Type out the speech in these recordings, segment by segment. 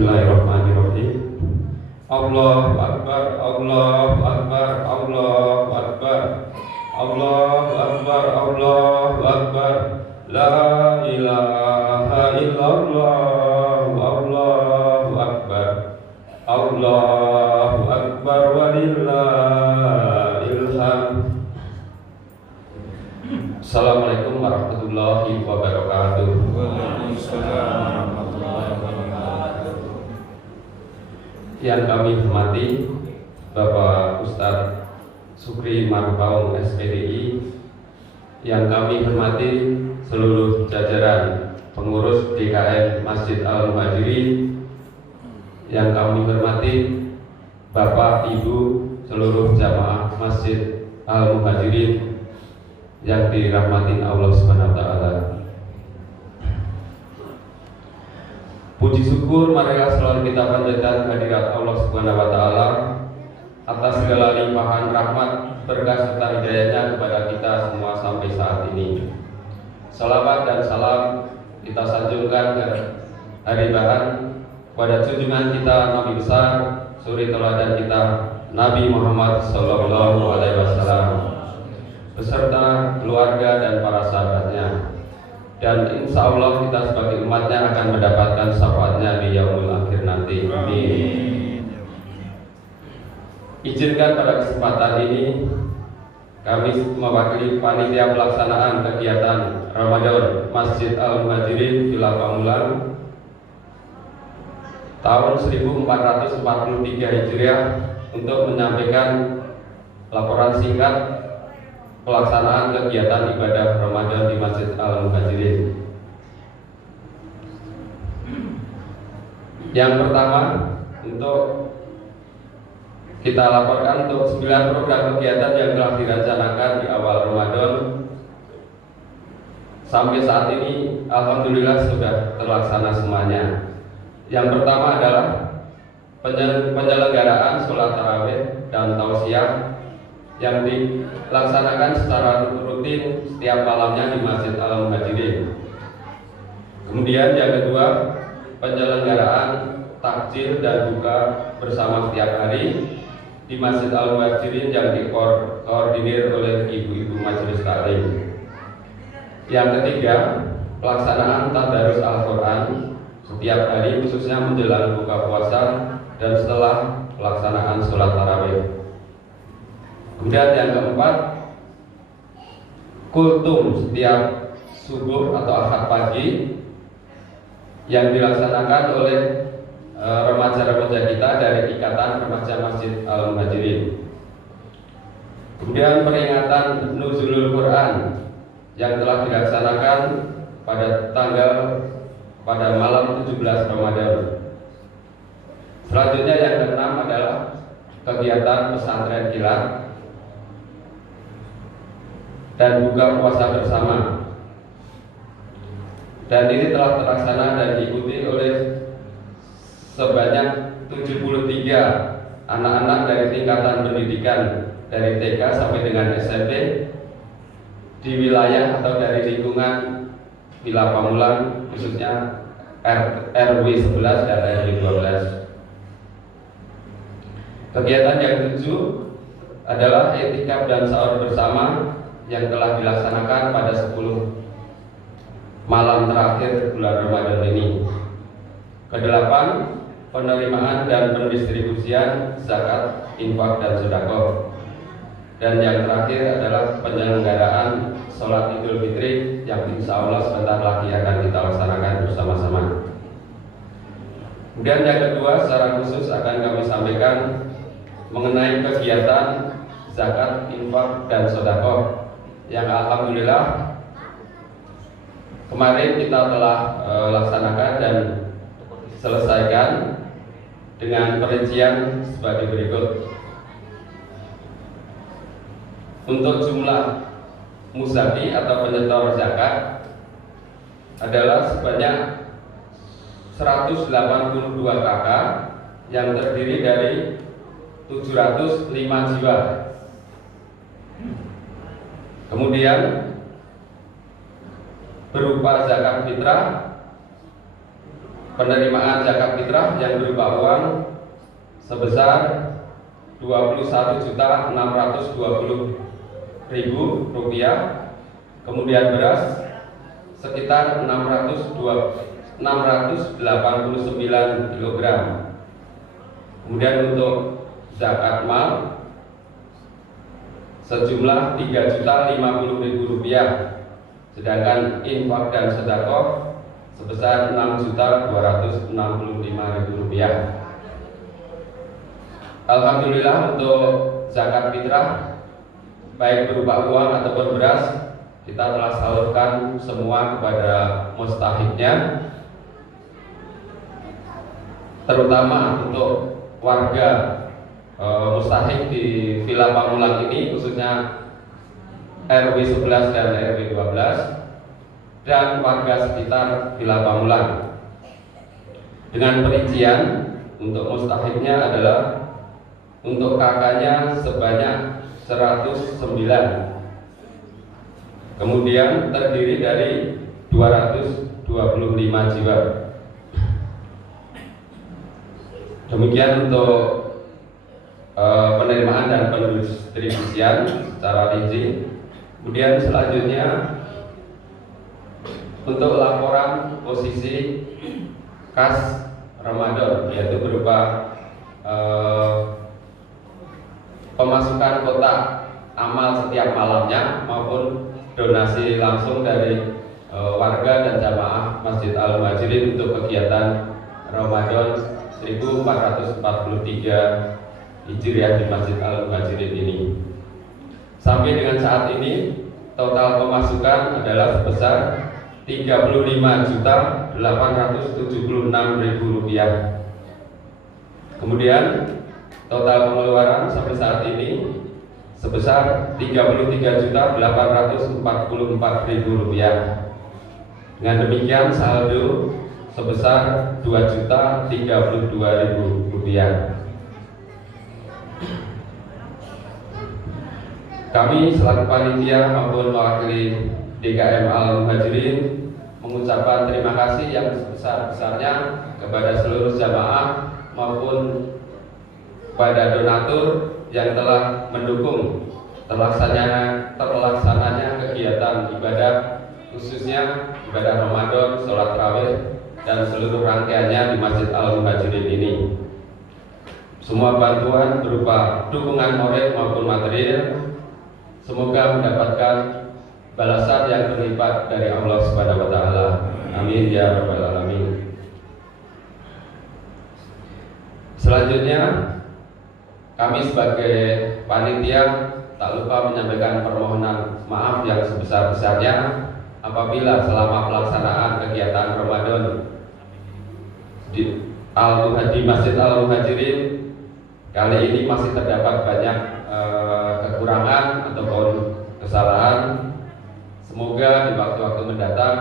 Bismillahirrahmanirrahim. Allahu Akbar, Allahu Akbar, Allahu Akbar, Allahu Akbar, Allahu Akbar. La ilaha illallah, Allahu Akbar, Allahu Akbar, walillahil hamd. Assalamualaikum warahmatullahi wabarakatuh. Waalaikumsalam warahmatullahi wabarakatuh. Yang kami hormati Bapak Ustadz Sukri Marpaung SPDI, yang kami hormati seluruh jajaran pengurus DKM Masjid Al-Muhajirin, yang kami hormati Bapak Ibu seluruh jamaah Masjid Al-Muhajirin yang dirahmati Allah Subhanahu wa taala. Puji syukur marilah selalu kita panjatkan kehadirat Allah Subhanahu wa taala atas segala limpahan rahmat, berkah serta hidayahnya kepada kita semua sampai saat ini. Salawat dan salam kita sanjungkan ke hari bahan pada junjungan kita Nabi besar, suri teladan kita Nabi Muhammad sallallahu alaihi wasallam beserta keluarga dan para sahabatnya, dan insya Allah kita sebagai umatnya akan mendapatkan syafaatnya di yaumul akhir nanti. Amin. Izinkan pada kesempatan ini kami mewakili panitia pelaksanaan kegiatan Ramadan Masjid Al-Muhajirin Villa Pamulang tahun 1443 Hijriah untuk menyampaikan laporan singkat pelaksanaan kegiatan ibadah Ramadan di Masjid Al-Muhajirin. Yang pertama, untuk kita laporkan untuk 9 program kegiatan yang telah direncanakan di awal Ramadan sampai saat ini alhamdulillah sudah terlaksana semuanya. Yang pertama adalah penyelenggaraan sholat tarawih dan tausiah yang dilaksanakan secara rutin setiap malamnya di Masjid Al-Muhajirin. Kemudian yang kedua, penyelenggaraan takjil dan buka bersama setiap hari di Masjid Al-Muhajirin yang dikoordinir oleh ibu-ibu majelis taklim. Yang ketiga, pelaksanaan tadarus Al-Quran setiap hari khususnya menjelang buka puasa dan setelah pelaksanaan sholat tarawih. Kemudian yang keempat, kultum setiap subuh atau ahad pagi yang dilaksanakan oleh remaja-remaja kita dari Ikatan Remaja Masjid Al-Muhajirin. Kemudian peringatan Nuzulul Quran yang telah dilaksanakan pada malam 17 Ramadan. Selanjutnya yang keenam adalah kegiatan pesantren kilat dan buka puasa bersama, dan ini telah terlaksana dan diikuti oleh sebanyak 73 anak-anak dari tingkatan pendidikan dari TK sampai dengan SMP di wilayah atau dari lingkungan Villa Pamulang, khususnya RW 11 dan RW 12. Kegiatan yang ketujuh adalah i'tikaf dan sahur bersama yang telah dilaksanakan pada 10 malam terakhir bulan Ramadan ini. Kedelapan, penerimaan dan pendistribusian zakat, infak dan sedekah. Dan yang terakhir adalah penyelenggaraan sholat Idul Fitri yang insya Allah sebentar lagi akan kita laksanakan bersama-sama. Kemudian yang kedua, secara khusus akan kami sampaikan mengenai kegiatan zakat, infak dan sedekah yang alhamdulillah kemarin kita telah laksanakan dan selesaikan dengan perincian sebagai berikut. Untuk jumlah musabi atau penyetor zakat adalah sebanyak 182 KK yang terdiri dari 705 jiwa. Kemudian berupa zakat fitrah penerimaan zakat fitrah yang berupa uang sebesar Rp21.620.000, kemudian beras sekitar 689 kg. Kemudian untuk zakat mal sejumlah Rp3.050.000, sedangkan infak dan sedekah sebesar Rp6.265.000. Alhamdulillah untuk zakat fitrah baik berupa uang ataupun beras kita telah salurkan semua kepada mustahiknya, terutama untuk warga mustahik di Villa Pamulang ini, khususnya RW 11 dan RW 12 dan warga sekitar Villa Pamulang. Dengan perincian untuk mustahiknya adalah untuk kakaknya sebanyak 109, kemudian terdiri dari 225 jiwa. Demikian untuk penerimaan dan pendistribusian secara rinci. Kemudian selanjutnya untuk laporan posisi kas Ramadan, yaitu berupa pemasukan kotak amal setiap malamnya maupun donasi langsung dari warga dan jamaah Masjid Al-Muhajirin untuk kegiatan Ramadan 1443 Hijriah di Masjid Al-Muhajirin ini. Sampai dengan saat ini total pemasukan adalah sebesar Rp35.876.000. Kemudian total pengeluaran sampai saat ini sebesar Rp33.844.000. Dengan demikian saldo sebesar Rp2.032.000. Kami selaku panitia maupun mewakili DKM Al-Muhajirin mengucapkan terima kasih yang sebesar-besarnya kepada seluruh jamaah maupun pada donatur yang telah mendukung terlaksananya kegiatan ibadah, khususnya ibadah Ramadan, sholat tarawih dan seluruh rangkaiannya di Masjid Al-Muhajirin ini. Semua bantuan berupa dukungan moral maupun material semoga mendapatkan balasan yang berlipat dari Allah Subhanahu wa taala. Amin ya rabbal alamin. Selanjutnya kami sebagai panitia tak lupa menyampaikan permohonan maaf yang sebesar-besarnya apabila selama pelaksanaan kegiatan Ramadan di Masjid Al-Muhajirin kali ini masih terdapat banyak kekurangan ataupun kesalahan. Semoga di waktu-waktu mendatang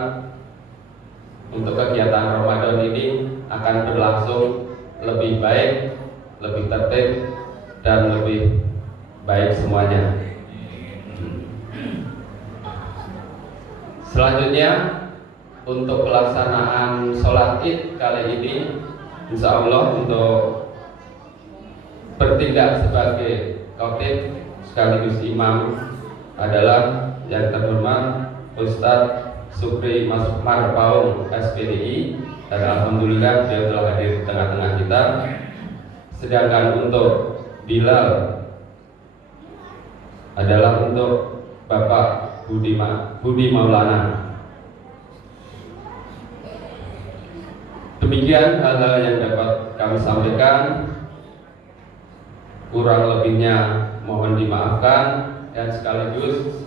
untuk kegiatan Ramadan ini akan berlangsung lebih baik, lebih tertib dan lebih baik semuanya. Selanjutnya untuk pelaksanaan sholat Id kali ini, insya Allah untuk bertindak sebagai khotib sekaligus imam adalah yang terhormat Ustadz Supri Marpaung SPDI, dan alhamdulillah beliau telah hadir di tengah-tengah kita. Sedangkan untuk Bilal adalah untuk Bapak Budi Maulana. Demikian hal-hal yang dapat kami sampaikan. Kurang lebihnya mohon dimaafkan, dan sekaligus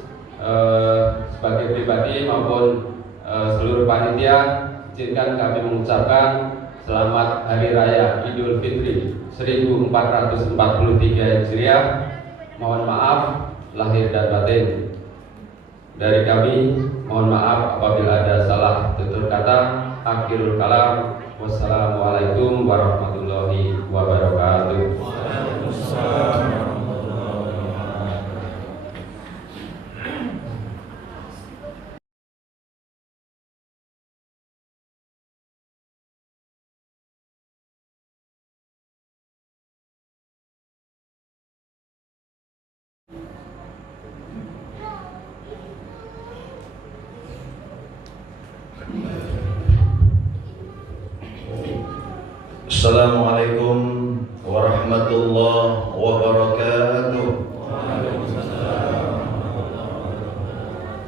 sebagai pribadi maupun seluruh panitia izinkan kami mengucapkan selamat Hari Raya Idul Fitri 1443 Hijriah. Mohon maaf lahir dan batin dari kami. Mohon maaf apabila ada salah tutur kata. Akhirul kalam. Wassalamualaikum warahmatullahi wabarakatuh. Waalaikumsalam. Assalamualaikum warahmatullahi wabarakatuh.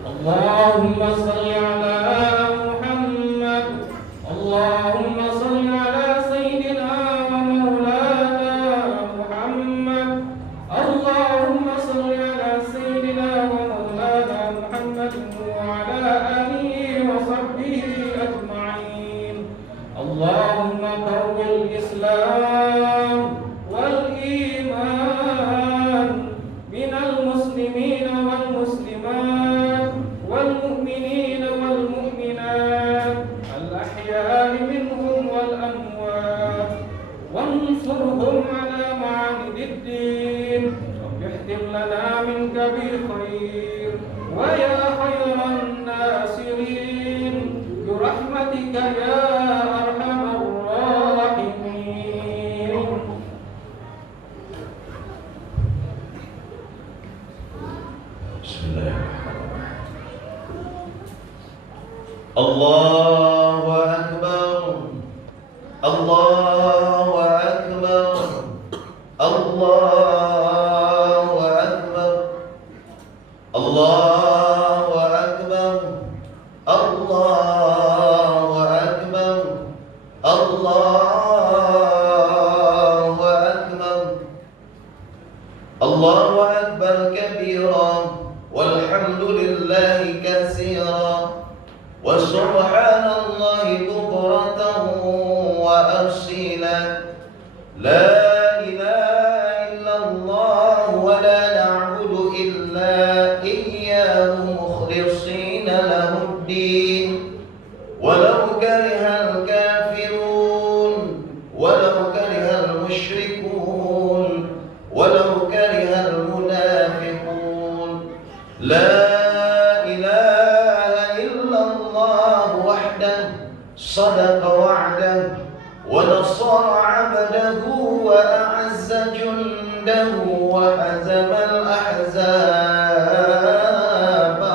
Allahumma salli ala Muhammad. Allahumma salli ala Sayyidina wa Maulana Muhammad. Allahumma salli ala Sayyidina wa Maulana Muhammad wa ala alihi wa sahbihi ajma'in. Allahumma qawwil Islam wal iman minal muslimina wal muslimat wal mu'minina wal mu'minat al ahya'i minhum wal amwat wansurhum ala ma'anid din wabihtim lana minka bi khair wa ya khairan nasirin birahmatika ya arhamar rahimin. Bismillahirrahmanirrahim. Allahu Akbar. Allahu Akbar. Allahu Akbar. Allahu Akbar. Allahu Akbar. Allahu Akbar. Allahu Akbar kabira walhamdulillahi katsira wa subhanallahi bukratan wa asila. La ilaha illallah wa la na'budu illa iyyahu mukhlishina lahuddin walau karihal kafirun walau karihal musyrikun walau karihal munafiqun. La ilaha illallah wahdahu sadaqa wa'dahu wa nasara 'abdahu wa a'azza jundahu wa hazama al-ahzaba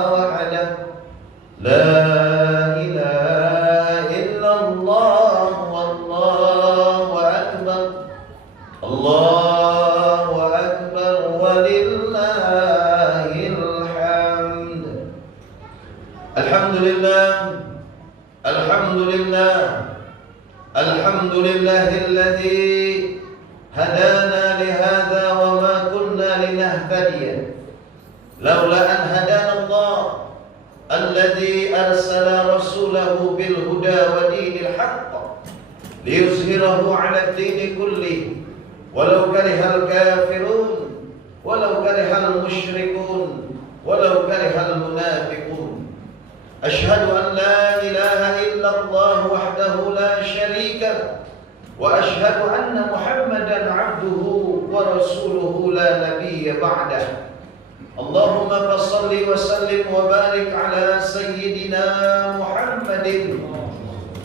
wahdahu. La ilaha illallah wallahu akbar. Allahu akbar walillahil hamd. Alhamdulillah. Alhamdulillah. Alhamdulillahilladzi hadana lihadza wa ma kunna linahtadiya laula an hadana Allah alladzi arsala rasulahu bil huda wa dinil haqq liyuzhirahu 'ala ad-din kullihi walau karihal kafirun walau karihal musyrikun walau karihal munafiqun. Ashhadu an la ilaha illallah wahdahu la syarika lahu wa ashhadu anna Muhammadan 'abduhu wa rasuluhu la nabiyya ba'dahu. Allahumma fassalli wa sallim wa barik ala sayyidina Muhammadin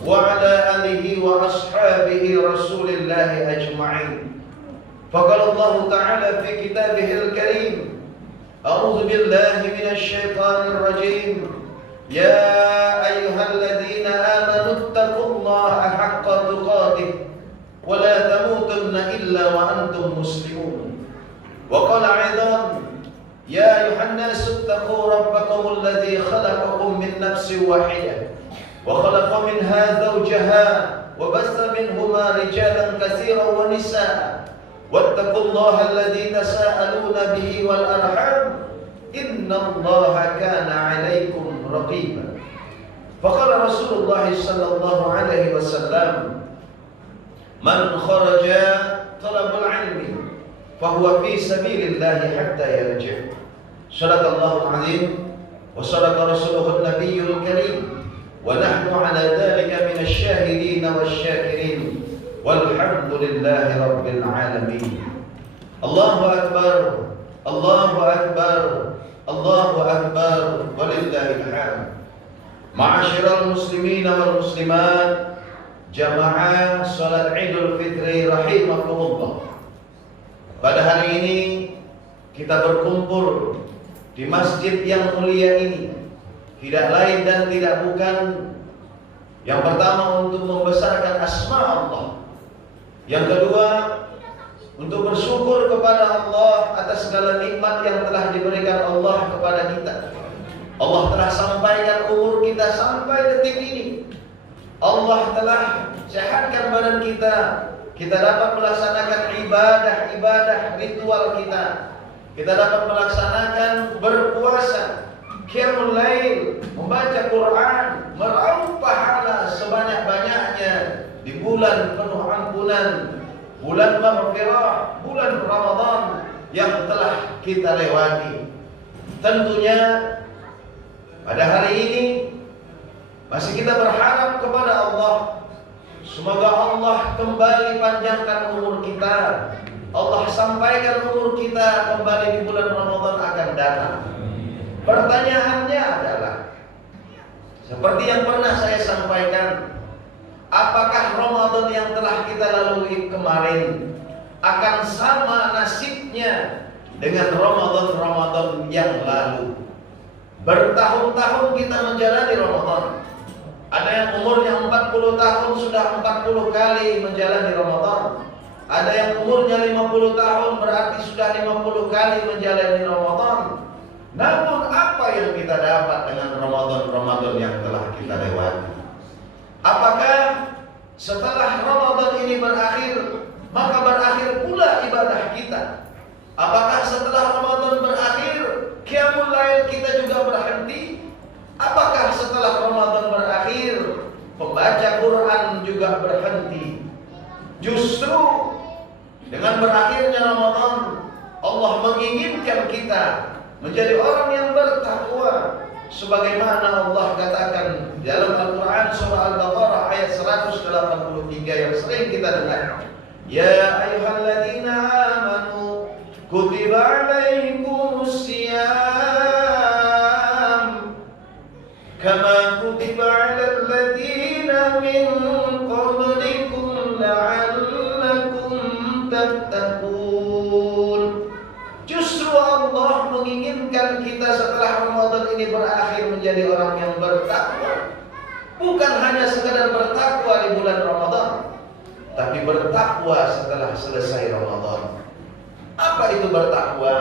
wa ala alihi wa ashabihi rasulillahi ajma'in. Faqala Allah ta'ala fi kitabihil karim, a'udzu billahi minasy syaithanir rajim. Ya ayyuhalladzina amanu taqullaha haqqa tuqatih wa la tamutunna illa wa antum muslimun. Wa qala aidan ya ayyuhan nasu taqu rabbakum alladzi khalaqakum min nafsin wahidah wa khalaqa minha zawjaha wa bassa minhuma rijalan katsiran wa nisaa wattaqullaha alladzi tasaaluna bihi wal arham innallaha kana 'alaikum raqiba. Faqala Rasulullah sallallahu alaihi wasallam, man kharaja talabul ilmi fahuwa fi sabilillah hatta yarji'. Shadaqallahu azim wa shadaqa rasuluhu an-nabiyyul karim wa nahnu ala dhalika minasy syahidin wasyakirin walhamdulillahi rabbil alamin. Allahu akbar. Allahu akbar. Allahu akbar walillahil hamd. Ma'asyiral muslimin wal muslimat, jamaah salat Idul Fitri rahimakumullah. Pada hari ini kita berkumpul di masjid yang mulia ini tidak lain dan tidak bukan yang pertama untuk membesarkan asma Allah, Yang kedua, untuk bersyukur kepada Allah atas segala nikmat yang telah diberikan Allah kepada kita. Allah telah sampaikan umur kita sampai detik ini. Allah telah sehatkan badan kita. Kita dapat melaksanakan ibadah-ibadah ritual kita. Kita dapat melaksanakan berpuasa, qiyamul lail, membaca Quran, meraup pahala sebanyak-banyaknya di bulan penuh ampunan, bulan maghfirah, bulan Ramadan yang telah kita lewati. Tentunya pada hari ini masih kita berharap kepada Allah. Semoga Allah kembali panjangkan umur kita. Allah sampaikan umur kita kembali di bulan Ramadan akan datang. Pertanyaannya adalah, seperti yang pernah saya sampaikan, apakah Ramadan yang telah kita lalui kemarin akan sama nasibnya dengan Ramadan-Ramadan yang lalu? Bertahun-tahun kita menjalani Ramadan. Ada yang umurnya 40 tahun sudah 40 kali menjalani Ramadan. Ada yang umurnya 50 tahun berarti sudah 50 kali menjalani Ramadan. Namun apa yang kita dapat dengan Ramadan-Ramadan yang telah kita lewati? Apakah setelah Ramadan ini berakhir, maka berakhir pula ibadah kita? Apakah setelah Ramadan berakhir, qiyamul lail kita juga berhenti? Apakah setelah Ramadan berakhir, pembaca Quran juga berhenti? Justru dengan berakhirnya Ramadan, Allah menginginkan kita menjadi orang yang bertakwa, sebagaimana Allah katakan dalam Al-Quran surah Al-Baqarah ayat 183 yang sering kita dengar. Ya ayyuhalladzina amanu kutiba alaikumus siyam kama kutiba alal ladzina min qablikum la'allakum tattaqun. Justru Allah menginginkan kita setelah Ramadan ini berakhir menjadi orang yang bertakwa. Bukan hanya sekadar bertakwa di bulan Ramadan, tapi bertakwa setelah selesai Ramadan. Apa itu bertakwa?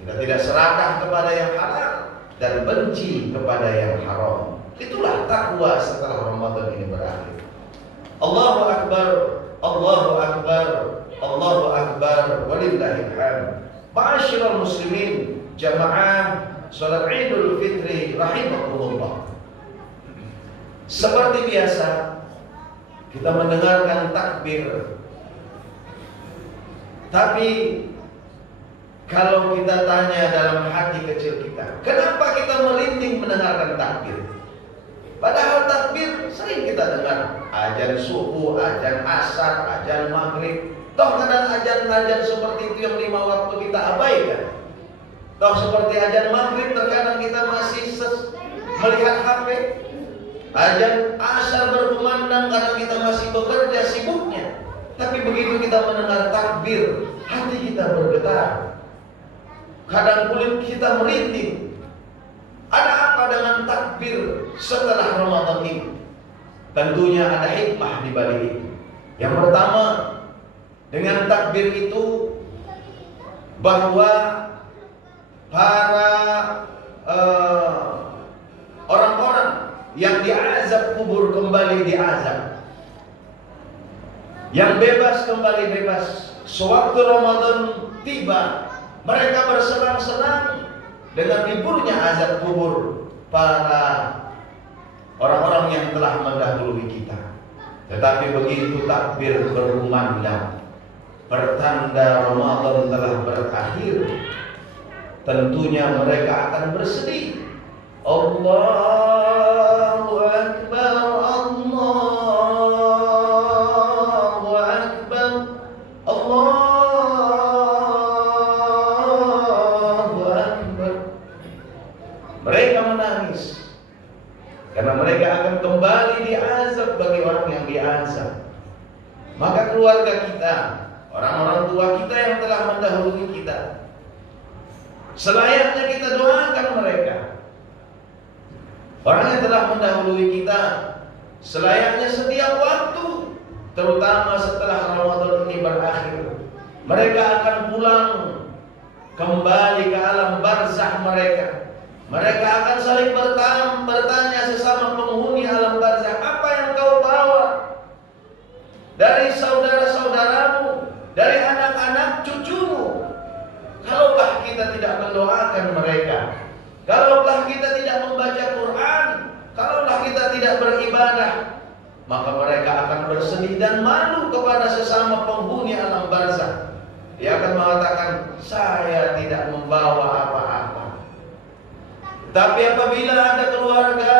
Kita tidak serakah kepada yang halal dan benci kepada yang haram. Itulah takwa setelah Ramadan ini berakhir. Allahu Akbar, Allahu Akbar, Allahu Akbar, walillahil hamd. Ma'asyiral muslimin, jamaah salat Idul Fitri rahimakumullah. Seperti biasa kita mendengarkan takbir. Tapi kalau kita tanya dalam hati kecil kita, kenapa kita merinding mendengarkan takbir? Padahal takbir sering kita dengar, azan subuh, azan asar, azan maghrib. Toh kadang azan-azan seperti itu yang 5 waktu kita abaikan. Toh seperti azan maghrib terkadang kita masih melihat HP. Azan asar berkumandang kadang kita masih bekerja sibuknya. Tapi begitu kita mendengar takbir, hati kita bergetar. Kadang kulit kita merinding. Ada apa dengan takbir setelah Ramadan ini? Tentunya ada hikmah di balik ini. Yang pertama, dengan takbir itu bahwa para orang-orang yang diazab kubur kembali diazab, yang bebas kembali bebas. Sewaktu Ramadan tiba, mereka bersenang-senang dengan liburnya azab kubur para orang-orang yang telah mendahului kita. Tetapi begitu takbir berkumandang, pertanda Ramadan telah berakhir, tentunya mereka akan bersedih. Allahu Akbar, Allahu Akbar, Allahu Akbar. Mereka menangis karena mereka akan kembali diazab bagi orang yang diazab. Maka keluarga kita, orang-orang tua kita yang telah mendahului kita, selayaknya kita doakan mereka. Orang yang telah mendahului kita, selayaknya setiap waktu terutama setelah Ramadan ini berakhir. Mereka akan pulang kembali ke alam barzakh mereka. Mereka akan saling bertanya sesama penghuni alam barzakh, apa yang kau bawa dari saudara-saudaramu, dari anak-anak cucumu? Kalaulah kita tidak mendoakan mereka, kalaulah kita tidak membaca Quran, kalaulah kita tidak beribadah, maka mereka akan bersedih dan malu kepada sesama penghuni alam barzakh. Dia akan mengatakan, saya tidak membawa apa-apa. Tapi apabila ada keluarga,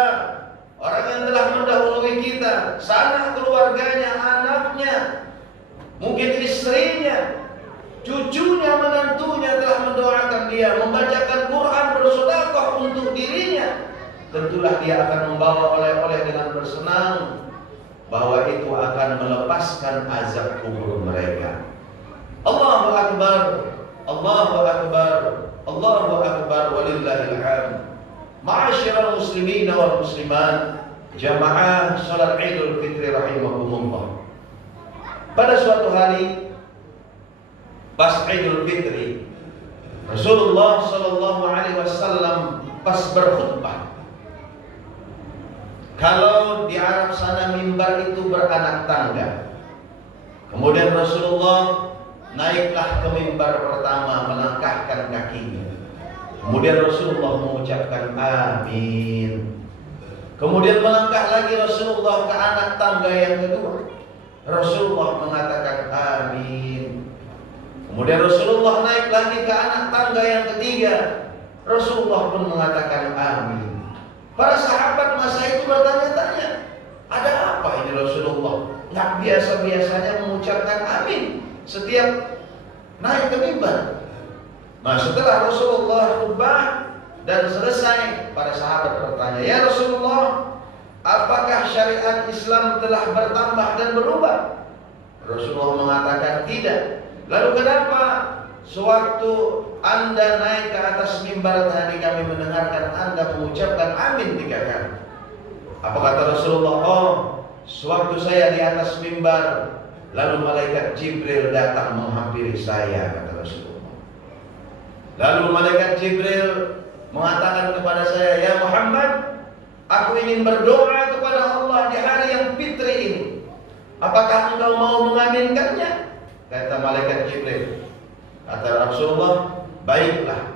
orang yang telah mendahului kita, sanak keluarganya, anaknya, mungkin istrinya, cucunya, menantunya telah mendoakan dia, membacakan Quran, bersedekah untuk dirinya, tentulah dia akan membawa oleh-oleh dengan bersenang, bahwa itu akan melepaskan azab kubur mereka. Allahu Akbar, Allahu Akbar, Allahu Akbar, walillahil hamd. Ma'asyiral muslimin wal muslimat, jamaah salat Idul Fitri rahimakumullah. Pada suatu hari pas Idul Fitri, Rasulullah sallallahu alaihi wasallam pas berkhutbah. Kalau di Arab sana mimbar itu beranak tangga. Kemudian Rasulullah naiklah ke mimbar pertama, melangkahkan kakinya. Kemudian Rasulullah mengucapkan amin. Kemudian melangkah lagi Rasulullah ke anak tangga yang kedua. Rasulullah mengatakan amin. Kemudian Rasulullah naik lagi ke anak tangga yang ketiga. Rasulullah pun mengatakan amin. Para sahabat masa itu bertanya-tanya, ada apa ini Rasulullah? Nggak biasa-biasanya mengucapkan amin setiap naik ke mimbar. Nah, setelah Rasulullah khutbah dan selesai, para sahabat bertanya, ya Rasulullah, apakah syariat Islam telah bertambah dan berubah? Rasulullah mengatakan tidak. Lalu kenapa sewaktu Anda naik ke atas mimbar tadi kami mendengarkan Anda mengucapkan amin 3 kali? Apa kata Rasulullah? Oh, sewaktu saya di atas mimbar, lalu malaikat Jibril datang menghampiri saya, kata Rasulullah. Lalu malaikat Jibril mengatakan kepada saya, ya Muhammad, aku ingin berdoa kepada Allah di hari yang fitri ini. Apakah engkau mau mengaminkannya? Kata malaikat Jibril. Kata Rasulullah, baiklah.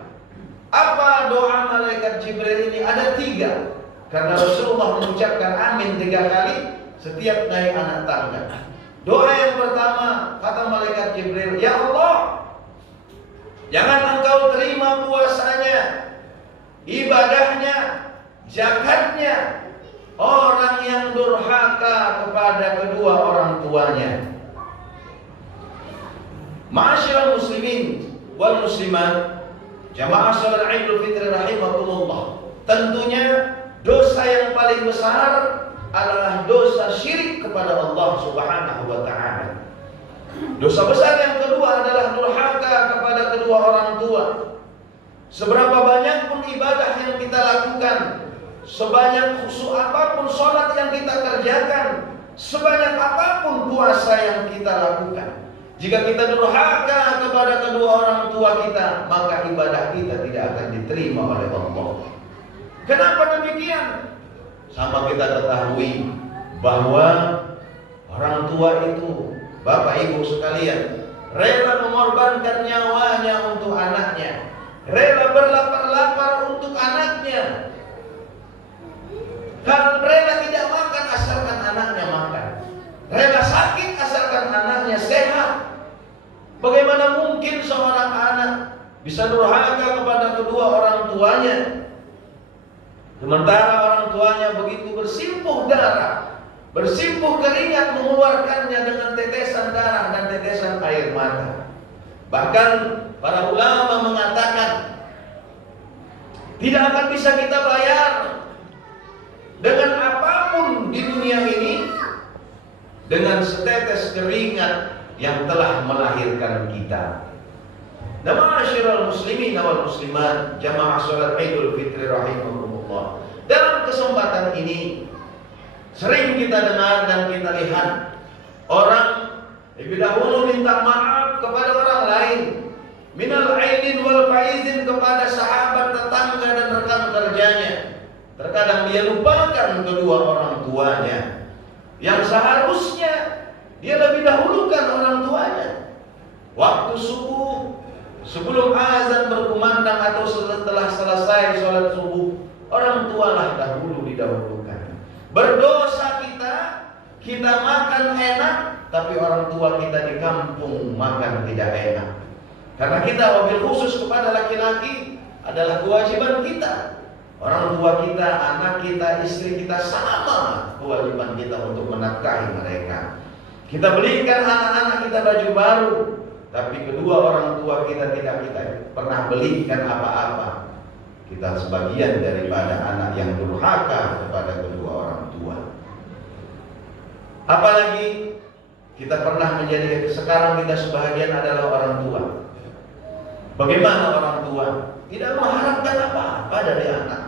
Apa doa malaikat Jibril ini? Ada 3. Karena Rasulullah mengucapkan amin 3 kali setiap naik anak tangga. Doa yang pertama, kata malaikat Jibril, ya Allah, jangan engkau terima puasanya, ibadahnya, zakatnya orang yang durhaka kepada kedua orang tuanya. Ma'asyiral muslimin wal muslimat, jamaah salat Idul Fitri rahimakumullah. Tentunya dosa yang paling besar adalah dosa syirik kepada Allah Subhanahu wa taala. Dosa besar yang kedua adalah durhaka kepada kedua orang tua. Seberapa banyak pun ibadah yang kita lakukan, sebanyak khusyuk apapun sholat yang kita kerjakan, sebanyak apapun puasa yang kita lakukan, jika kita durhaka kepada kedua orang tua kita, maka ibadah kita tidak akan diterima oleh Allah. Kenapa demikian? Sama kita ketahui bahwa orang tua itu, Bapak Ibu sekalian, rela mengorbankan nyawanya untuk anaknya, rela berlapar-lapar untuk anaknya, kalau rela tidak makan asalkan anaknya makan, rela sakit asalkan anaknya sehat. Bagaimana mungkin seorang anak bisa durhaka kepada kedua orang tuanya, sementara orang tuanya begitu bersimpuh darah, bersimpuh keringat mengeluarkannya dengan tetesan darah dan tetesan air mata. Bahkan para ulama mengatakan tidak akan bisa kita bayar dengan apapun di dunia ini dengan setetes keringat yang telah melahirkan kita. Ma'asyiral muslimin wal muslimat, jamaah salat Idul Fitri rahimakumullah. Dalam kesempatan ini sering kita dengar dan kita lihat Orang lebih dahulu minta maaf kepada orang lain, minal aidin wal faizin, kepada sahabat, tetangga dan rekan kerjanya. Terkadang dia lupakan kedua orang tuanya yang seharusnya dia lebih dahulukan orang tuanya. Waktu subuh, sebelum azan berkumandang atau setelah selesai sholat subuh, orang tualah dahulu didahulukan. Berdosa kita makan enak, tapi orang tua kita di kampung makan tidak enak. Karena kita wabil khusus kepada laki-laki adalah kewajiban kita. Orang tua kita, anak kita, istri kita, sama kewajiban kita untuk menafkahi mereka. Kita belikan anak-anak kita baju baru, tapi kedua orang tua kita tidak kita pernah belikan apa-apa. Kita sebagian daripada anak yang durhaka kepada kedua orang tua. Apalagi kita pernah menjadi, sekarang kita sebagian adalah orang tua. Bagaimana orang tua? Tidak mengharapkan apa-apa dari anak.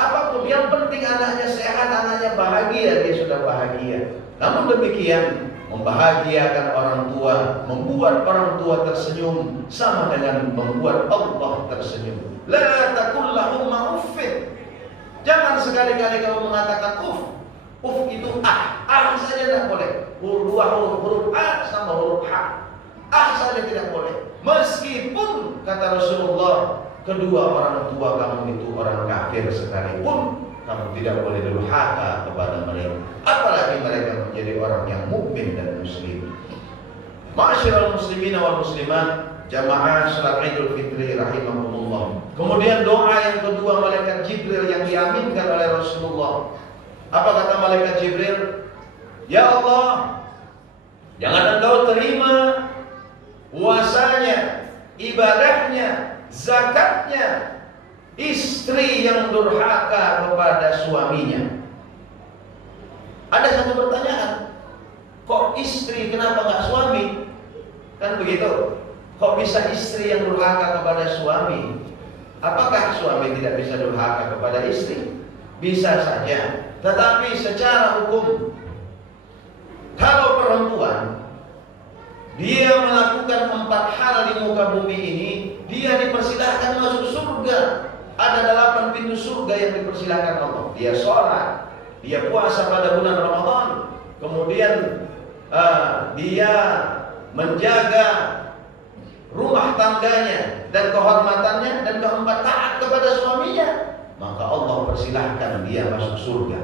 Apapun yang penting anaknya sehat, anaknya bahagia, dia sudah bahagia. Namun demikian, membahagiakan orang tua, membuat orang tua tersenyum sama dengan membuat Allah tersenyum. La taqul lahumma uffin. Jangan sekali-kali kamu mengatakan uff. Uff itu saja tidak boleh. Huruf A sama huruf H. Saja tidak boleh. Meskipun kata Rasulullah, kedua orang tua kamu itu orang kafir sekalipun, kamu tidak boleh durhaka kepada mereka. Apalagi mereka menjadi orang yang mukmin dan muslim. Ma'asyiral muslimin wal muslimat, jamaah salat Idul Fitri rahimahumullah. Kemudian doa yang kedua malaikat Jibril yang diaminkan oleh Rasulullah. Apa kata malaikat Jibril? Ya Allah, jangan Engkau terima puasanya, ibadahnya, zakatnya istri yang durhaka kepada suaminya. Ada satu pertanyaan, kok istri, kenapa nggak suami? Kan begitu. Kok bisa istri yang durhaka kepada suami? Apakah suami tidak bisa durhaka kepada istri? Bisa saja. Tetapi secara hukum, kalau perempuan dia melakukan 4 hal di muka bumi ini, dia dipersilahkan masuk surga. Ada 8 pintu surga yang dipersilahkan Allah. Dia sholat, dia puasa pada bulan Ramadan, kemudian dia menjaga rumah tangganya dan kehormatannya, dan keempat taat kepada suaminya, maka Allah persilahkan dia masuk surga.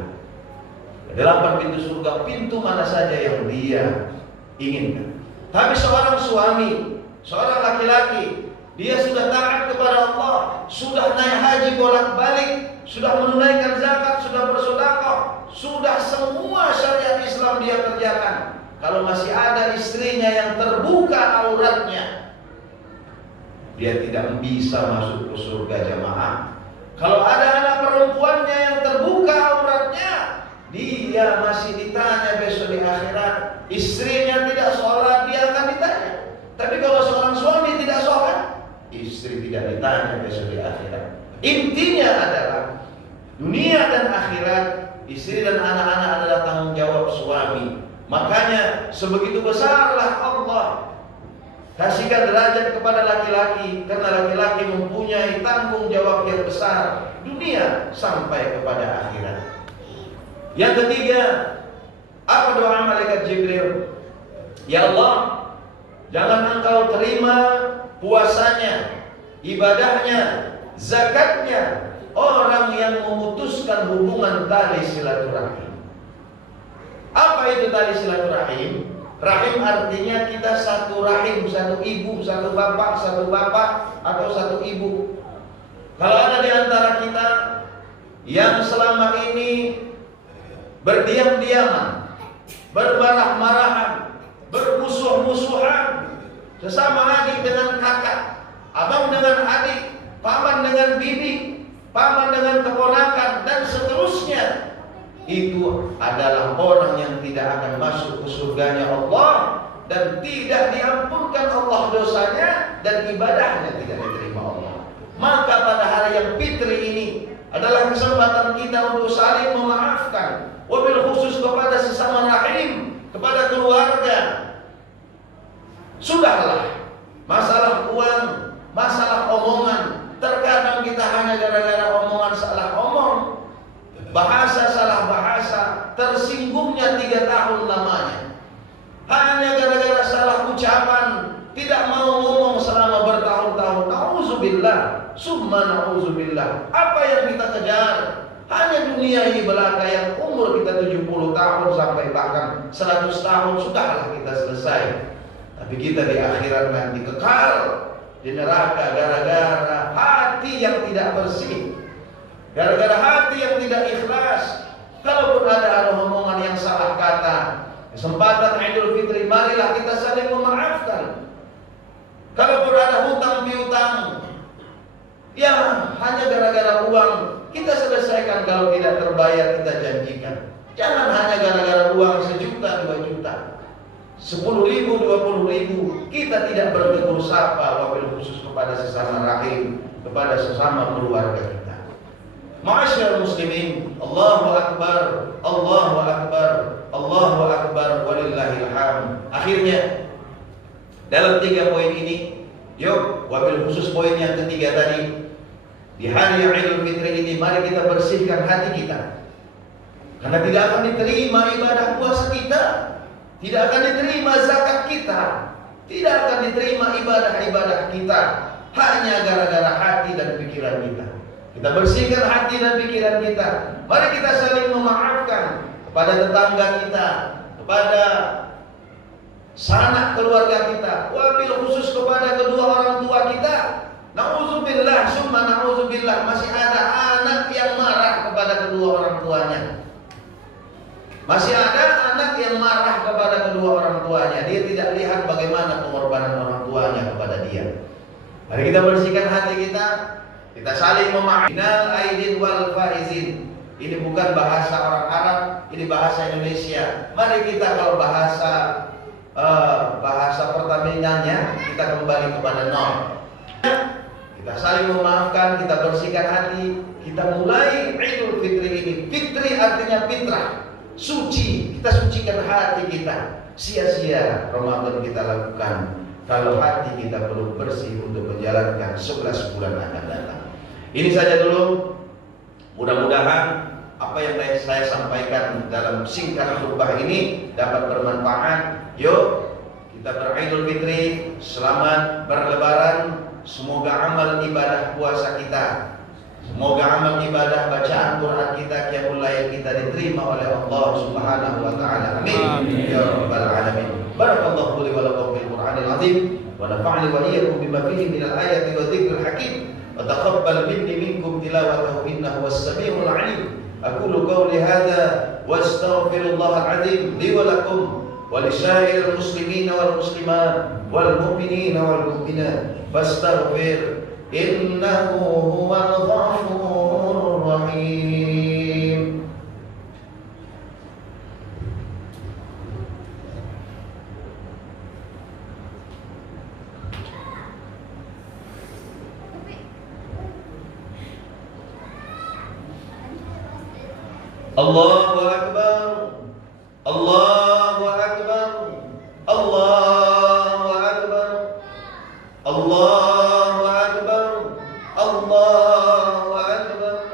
8 pintu surga, pintu mana saja yang dia inginkan. Tapi seorang suami, seorang laki-laki, dia sudah taat kepada Allah, sudah naik haji bolak-balik, sudah menunaikan zakat, sudah bersedekah, sudah semua syariat Islam dia kerjakan. Kalau masih ada istrinya yang terbuka auratnya, dia tidak bisa masuk ke surga jamaah. Kalau ada anak perempuannya yang terbuka auratnya, dia masih ditanya besok di akhirat. Istrinya tidak sholat, dia akan ditanya. Tapi kalau seorang suami tidak sholat, istri tidak ditanya besok di akhirat. Intinya adalah dunia dan akhirat, istri dan anak-anak adalah tanggung jawab suami. Makanya sebegitu besarlah Allah kasihkan derajat kepada laki-laki, karena laki-laki mempunyai tanggung jawab yang besar, dunia sampai kepada akhirat. Yang ketiga, apa doa malaikat Jibril? Ya Allah, jangan Engkau terima puasanya, ibadahnya, zakatnya orang yang memutuskan hubungan tali silaturahim. Apa itu tali silaturahim? Rahim artinya kita satu rahim, satu ibu, satu bapak atau satu ibu. Kalau ada di antara kita yang selama ini berdiam-diaman, bermarah-marahan, bermusuh-musuhan, sesama adik dengan kakak, abang dengan adik, paman dengan bibi, paman dengan keponakan, dan seterusnya, itu adalah orang yang tidak akan masuk ke surganya Allah, dan tidak diampunkan Allah dosanya, dan ibadahnya tidak diterima Allah. Maka pada hari yang fitri ini adalah kesempatan kita untuk saling memaafkan, wabil khusus kepada sesama rahim, kepada keluarga, hanya 3 tahun lamanya. Hanya gara-gara salah ucapan, tidak mau ngomong selama bertahun-tahun. Nauzubillah, summa nauzubillah. Apa yang kita kejar? Hanya dunia ini belaka yang umur kita 70 tahun sampai bahkan 100 tahun sudahlah kita selesai. Tapi kita di akhirat nanti kekal di neraka gara-gara hati yang tidak bersih, gara-gara hati yang tidak ikhlas. Kalaupun ada omongan yang salah kata, kesempatan Idul Fitri, marilah kita saling memaafkan. Kalaupun ada hutang piutang, ya hanya gara-gara uang, kita selesaikan. Kalau tidak terbayar, kita janjikan. Jangan hanya gara-gara uang 1 juta, 2 juta, 10.000, 20.000, kita tidak bertegur sapa, wabil khusus kepada sesama rahim, kepada sesama keluarga kita. Ma'asyiral muslimin, Allahu Akbar, Allahu Akbar, Allahu Akbar, walillahil hamd. Akhirnya dalam 3 poin ini, yuk, wabil khusus poin yang ketiga tadi, di hari Idul Fitri ini mari kita bersihkan hati kita. Karena tidak akan diterima ibadah puasa kita, tidak akan diterima zakat kita, tidak akan diterima ibadah-ibadah kita, hanya gara-gara hati dan pikiran kita. Kita bersihkan hati dan pikiran kita. Mari kita saling memaafkan kepada tetangga kita, kepada sanak keluarga kita, wabil khusus kepada kedua orang tua kita. Nauzubillah, summa nauzubillah, masih ada anak yang marah kepada kedua orang tuanya. Masih ada anak yang marah kepada kedua orang tuanya. Dia tidak lihat bagaimana pengorbanan orang tuanya kepada dia. Mari kita bersihkan hati kita. Kita saling memaafkan. Minal aidin wal faizin. Ini bukan bahasa orang Arab, ini bahasa Indonesia. Mari kita kalau bahasa pertambangannya kita kembali kepada nol. Kita saling memaafkan, kita bersihkan hati. Kita mulai Idul Fitri ini. Fitri artinya fitrah, suci. Kita sucikan hati kita. Sia-sia Ramadan kita lakukan kalau hati kita belum bersih untuk menjalankan 11 bulan akan datang. Ini saja dulu. Mudah-mudahan apa yang saya sampaikan dalam singkat khutbah ini dapat bermanfaat. Yuk kita beridul fitri, selamat berlebaran. Semoga amal ibadah puasa kita, semoga amal ibadah bacaan Quran kita, qiyamul lail kita diterima oleh Allah Subhanahu wa taala. Amin ya rabbal alamin. Barakallahu li wa lakum fil Qur'anil azim wa nafa'ani wa iyyakum bima fihi minal ayati wa dzikril hakim wa taqabbal minni minkum tilawatahu innahu was-sami'ul 'alim. Aqulu qawli hadha wa astaghfirullahal azim li wa lakum wa lisa'iril muslimina wal muslimat wal mu'minina wal mu'minat fastaghfir innahu huwal ghafurur rahim. Allahu akbar, Allahu akbar, Allahu akbar, Allahu akbar, Allahu akbar,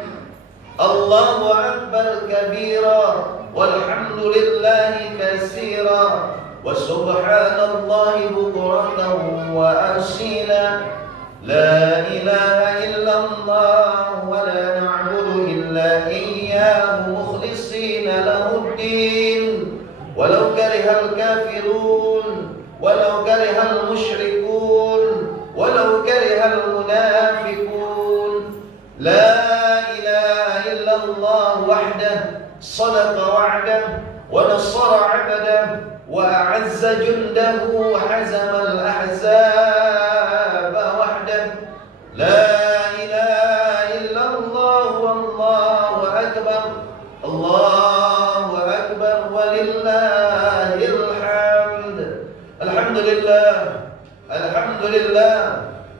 Allahu akbar kabira, walhamdulillahi katsira, wa subhanallahi bukratan wa asila. La ilaha illallah wa la na'budu illa iyyahu mukhlishina lahuddin walau karihal kafirun walau karihal musyrikun walau karihal munafiqun. La ilaha illallah wahdah sadaqa wa'dah wa nasara 'abdah wa a'azza jundahu wa hazama al-ahzab wahdah. La ilaha illallah wallahu akbar, Allahu akbar walillahil hamd. Alhamdulillah, alhamdulillah,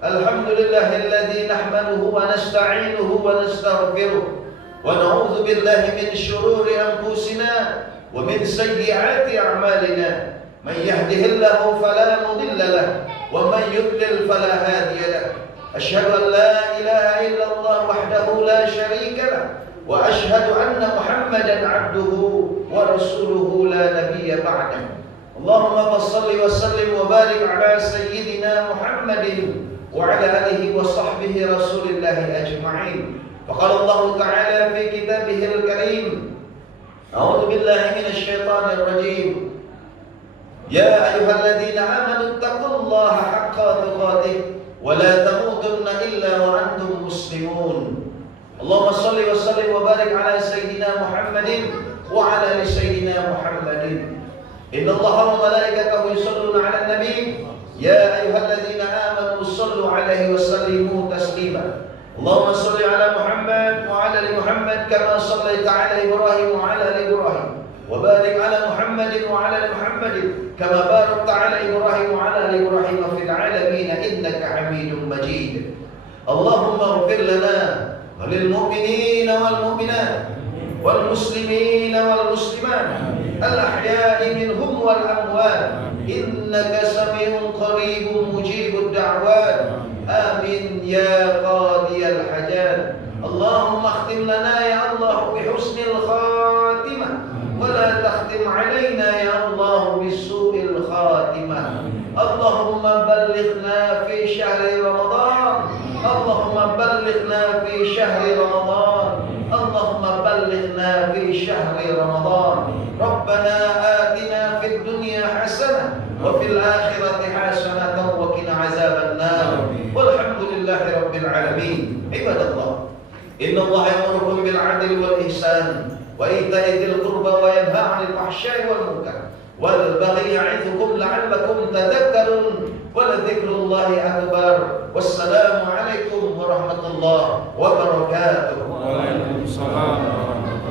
alhamdulillahilladzi nahmaduhu wa nasta'inuhu wa nastaghfiruh wa na'udzu billahi min shururi anfusina wa min sayyiati a'malina. Man yahdihillahu fala mudilla lahu wa man yudlil fala hadiya lahu. Asyhadu an la ilaha illallah wahdahu la syarika lahu وأشهد أن محمدا عبده ورسوله لا نبي بعده. اللهم صل وسلم وبارك على سيدنا محمد وعلى آله وصحبه رسول الله أجمعين. فقال الله تعالى في كتابه الكريم: أعوذ بالله من الشيطان الرجيم. يا أيها الذين آمنوا اتقوا الله حق تقاته ولا تموتن إلا وأنتم مسلمون. اللهم صل وسلم وبارك على سيدنا محمد وعلى آل سيدنا محمد. إن الله وملائكته يصلون على النبي يا أيها الذين آمنوا صلوا عليه وسلموا تسليما. اللهم صل على محمد وعلى آل محمد كما صليت على إبراهيم وعلى آل إبراهيم، وبارك على محمد وعلى آل محمد كما باركت على إبراهيم وعلى آل إبراهيم في العالمين إنك حميد مجيد. اللهم اغفر لنا وللمؤمنين والمؤمنات والمسلمين والمسلمات الأحياء منهم والأموات إنك سميع قريب مجيب الدعوات. آمين يا قاضي الحاجات. اللهم اختم لنا يا الله بحسن الخاتمة ولا تختم علينا يا الله بسوء الخاتمة. اللهم بلغنا في شهر رمضان، اللهم بلغنا في شهر رمضان، اللهم بلغنا في شهر رمضان. ربنا آتنا في الدنيا حسنة وفي الآخرة حسنة وقنا عذاب النار. والحمد لله رب العالمين. عباد الله، إن الله يأمركم بالعدل والإحسان وإيتاء ذي القربى وينهى عن الفحشاء والمنكر والبغي يعظكم لعلكم تذكرون. ولذكر الله أكبر. والسلام عليكم ورحمة الله وبركاته. وعليكم السلام ورحمة الله.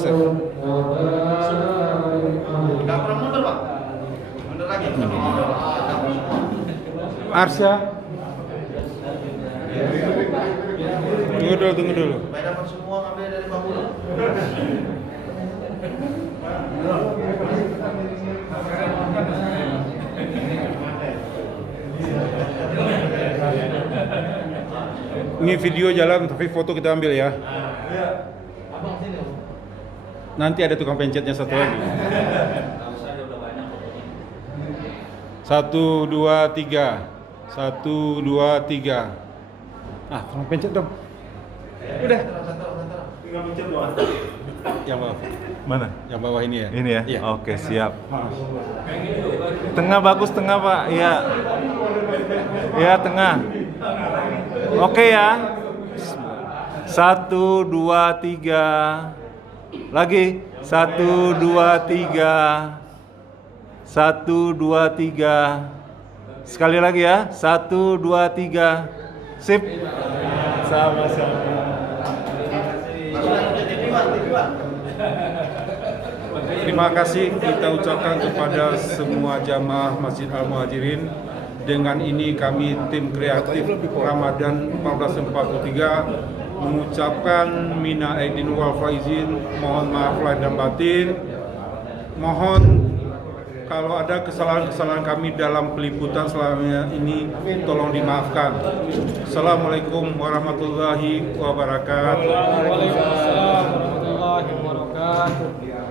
Ustaz. Nggak pernah mundur, Pak. Mundur lagi. Arsya. Tunggu dulu. Supaya dapat semua ngambil dari Pak Mulu. Ini video jalan tapi foto kita ambil ya. Nanti ada tukang pencetnya satu lagi. 1, 2, 3. 1, 2, 3. Ah, tukang pencet dong. Udah. Tinggal pencet doang. Yang bawah. Mana? Yang bawah ini ya. Ini ya? Iya. Oke, siap. Tengah bagus, tengah Pak. Iya. Iya, tengah. Oke ya. 1, 2, 3. Lagi. 1, 2, 3. 1, 2, 3. Sekali lagi ya. 1, 2, 3. Sip. Sama-sama. Terima kasih kita ucapkan kepada semua jamaah Masjid Al-Muhajirin. Dengan ini kami tim kreatif Ramadan 1443 mengucapkan mina aidin wal faizin, mohon maaf lahir dan batin. Mohon kalau ada kesalahan-kesalahan kami dalam peliputan selama ini tolong dimaafkan. Assalamualaikum warahmatullahi wabarakatuh. Waalaikumsalam warahmatullahi wabarakatuh.